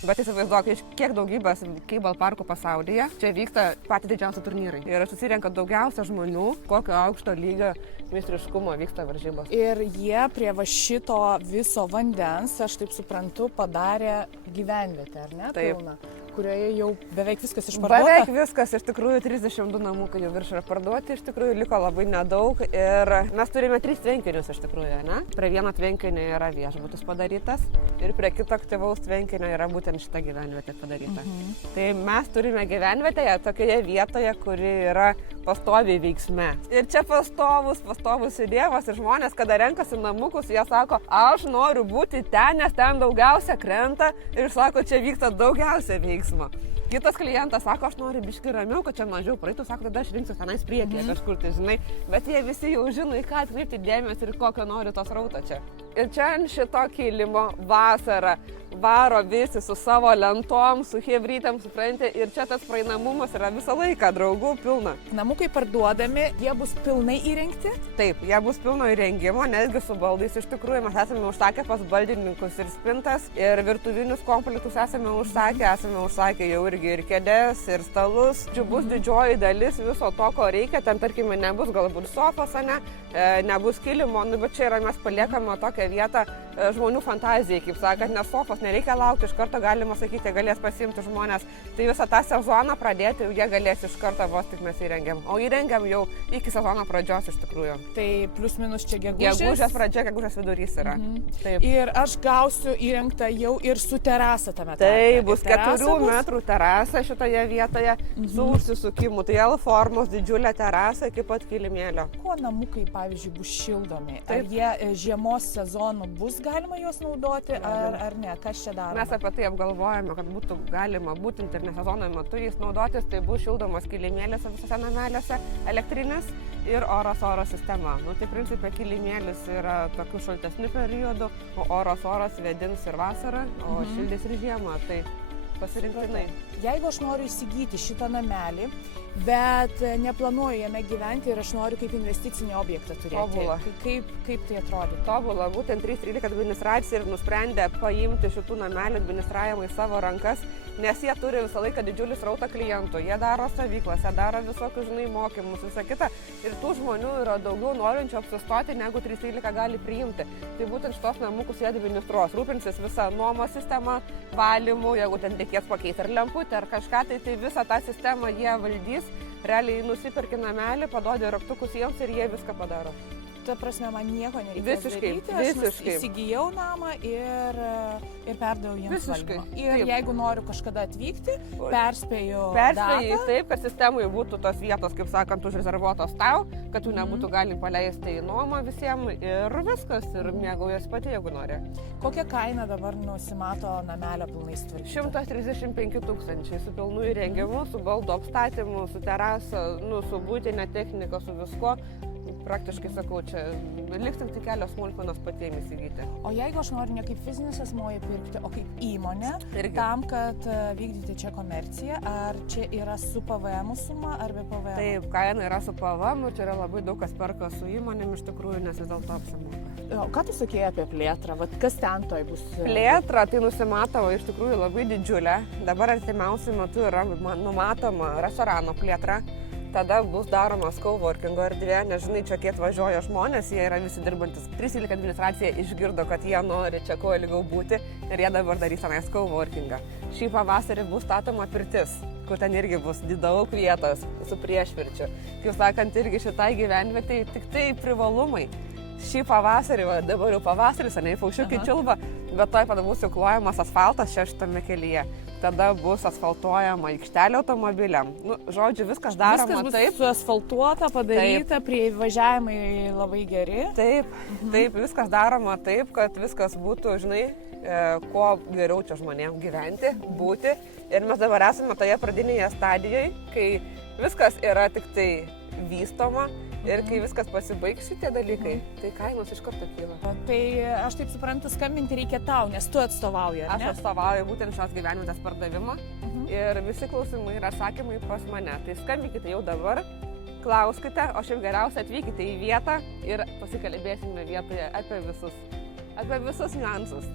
Bet įsivaizduok, kiek daugybės keibal parkų pasaulyje čia vyksta patys didžiausi turnyrai. Ir susirenka daugiausia žmonių, kokio aukšto lygio meistriškumo vyksta varžybos. Ir jie prie va šito viso vandens, aš taip suprantu, padarė gyvenvietę, ar ne? Taip. Pilną, kurioje jau beveik viskas išparduota. Beveik viskas, iš tikrųjų 32 namukai jau virš yra parduoti, iš tikrųjų liko labai nedaug ir mes turime 3 tvenkinius iš tikrųjų, ne? Prie vieno tvenkinio yra viešbutis padarytas ir prie kito aktyvaus tvenkinio yra būtent šita gyvenvietė padaryta. Tai mes turime gyvenvietėje tokioje vietoje, kuri yra pastoviai veiksme. Ir čia pastovus judėjimas ir žmonės, kada renkasi namukus, jie sako, aš noriu būti ten, nes ten daugiausia krenta ir sako, čia vyksta daugiausia veiksmo. Kitas klientas sako, aš noriu biški ramiau, kad čia mažiau praeitų, sako, tada aš rinksiu tenais priekyje kažkur, tai žinai, bet jie visi jau žino, į ką atkreipti dėmesį ir kokio nori tos rauto čia. Ir čia ant šito kilimo vasarą varo visi su savo lentom, su chebrytėm, supranti, ir čia tas praeinamumas yra visą laiką, draugų pilna. Namukai parduodami, jie bus pilnai įrengti? Taip, jie bus pilno įrengimo, netgi su baldais. Iš tikrųjų, mes esame užsakę pas baldininkus ir spintas, ir virtuvinius komplektus esame užsakę jau irgi ir kėdės, ir stalus. Čia bus didžioji dalis viso to, ko reikia. Ten, tarkime, nebus galbūt sofos, nebus kilimo, bet čia yra mes paliekame tokią vietą žmonių fantazijai, kaip sakant, nes sofos nereikia laukti, iš karto galima sakyti, galės pasiimti žmonės. Tai visą tą sezoną pradėti, jie galės iš karto vos tik mes įrengiam. O įrengiam jau iki sezono pradžios iš tikrųjų. Tai plius minus čia gegužės. Gegužės pradžia, gegužės vidurys yra. Taip. Ir aš gausiu įrengtą jau ir su terasa tame. Tai bus 4 metrų terasa šitoje vietoje su užsisukimu. Tai L formos didžiulė terasa iki pat kilimėlio. Kuo namukai, pavyzdžiui, bus šildomi? Ar jie žiemos sezonu bus galima juos naudoti, ar ne? Kas čia daroma? Mes apie tai apgalvojame, kad būtų galima būtent ir ne sezono metu jais naudotis, tai bus šildomos kilimėlėse visose nameliuose elektrinės ir oro sistema. Tai principė kilimėlis yra tokių šaltesnių periodų, o oras vėdins ir vasarą, o šildys ir žiemą, tai pasirinktinai. Jeigu aš noriu įsigyti šitą namelį, bet neplanuoju jame gyventi ir aš noriu kaip investicinį objektą turėti. Tobula. Kaip tai atrodo? Tobula, būtent 313 administracija ir nusprendė paimti šitų namelių administravimą į savo rankas, nes jie turi visą laiką didžiulį srautą klientų. Jie daro stovyklas, jie daro visokius, mokymus, visą kitą. Ir tų žmonių yra daugiau norinčių apsistoti, negu 313 gali priimti. Tai būtent šitos namukus jie administruos, rūpinsis visą nuomos sistemą, valymu, jeigu ten reikės pakeisti ar lemputę, ar kažką, tai visą tą sistemą jie valdys. Realiai nusiperki namelį, paduodi raktukus jiems ir jie viską padaro. Ta prasme, man nieko nereikės daryti. Visiškai. Aš įsigijau namą ir perdaviau jiems valdymą. Ir taip. Jeigu noriu kažkada atvykti, perspėju datą. Taip, kad sistemai būtų tos vietos, kaip sakant, užrezervuotos tau, kad jų nebūtų galim paleisti į nuomą visiems ir viskas, ir mėgaujas pati, jeigu nori. Kokia kaina dabar nusimato namelio pilnai sutvarkyti? 135 000 su pilnu įrengimu, su baldų apstatymu, su terasa, su būtinė technika, su visko. Praktiškai sakau, čia liks tik kelios smulkmenos patiems įsigyti. O jeigu aš noriu ne kaip fizinis asmuo įpirkti, o kaip įmonė, irgi. Tam, kad vykdyti čia komerciją, ar čia yra su PVM suma ar be PVM? Taip, kaina yra su PVM, čia yra labai daug kas perka su įmonėm iš tikrųjų, nes vis dėlto apsimoka. Ką tu sakėjai apie plėtrą? Kas ten toj bus? Plėtra tai nusimatoma iš tikrųjų labai didžiulė. Dabar artimiausiu metu yra numatoma restorano plėtra. Tada bus daromas coworkingo erdvė, nežinai, čia kiek važiuoja žmonės, jie yra visi dirbantis. 313 administracija išgirdo, kad jie nori čia kuo ilgiau būti ir jie dabar darys tenais coworkingą. Šį pavasarį bus statoma pirtis, kur ten irgi bus daug vietos su priešpirčiu. Kaip sakant, irgi šitai gyvenvietei tik tai privalumai. Šį pavasarį, dabar jau pavasaris, paukščiukai čiulba, bet toj pada bus jau klojamas asfaltas čia šitame kelyje. Tada bus asfaltuojama aikštelė automobiliam. Žodžiu, viskas daroma viskas bus taip. Suasfaltuota, padaryta, prie važiavimai labai geri. Taip, viskas daroma taip, kad viskas būtų, žinai, kuo geriau čia žmonėms gyventi, būti. Ir mes dabar esame toje pradinėje stadijoje, kai viskas yra tik tai vystoma. Ir kai viskas pasibaigs šitie dalykai, tai kainos iš karto kyla. Tai aš taip suprantu, skambinti reikia tau, nes tu atstovauji, ar ne? Aš atstovauju būtent šios gyvenvietės pardavimą ir visi klausimai ir atsakymai pas mane. Tai skambinkite jau dabar, klauskite, o šiaip geriausia atvykite į vietą ir pasikalbėsime vietoje apie visus niuansus.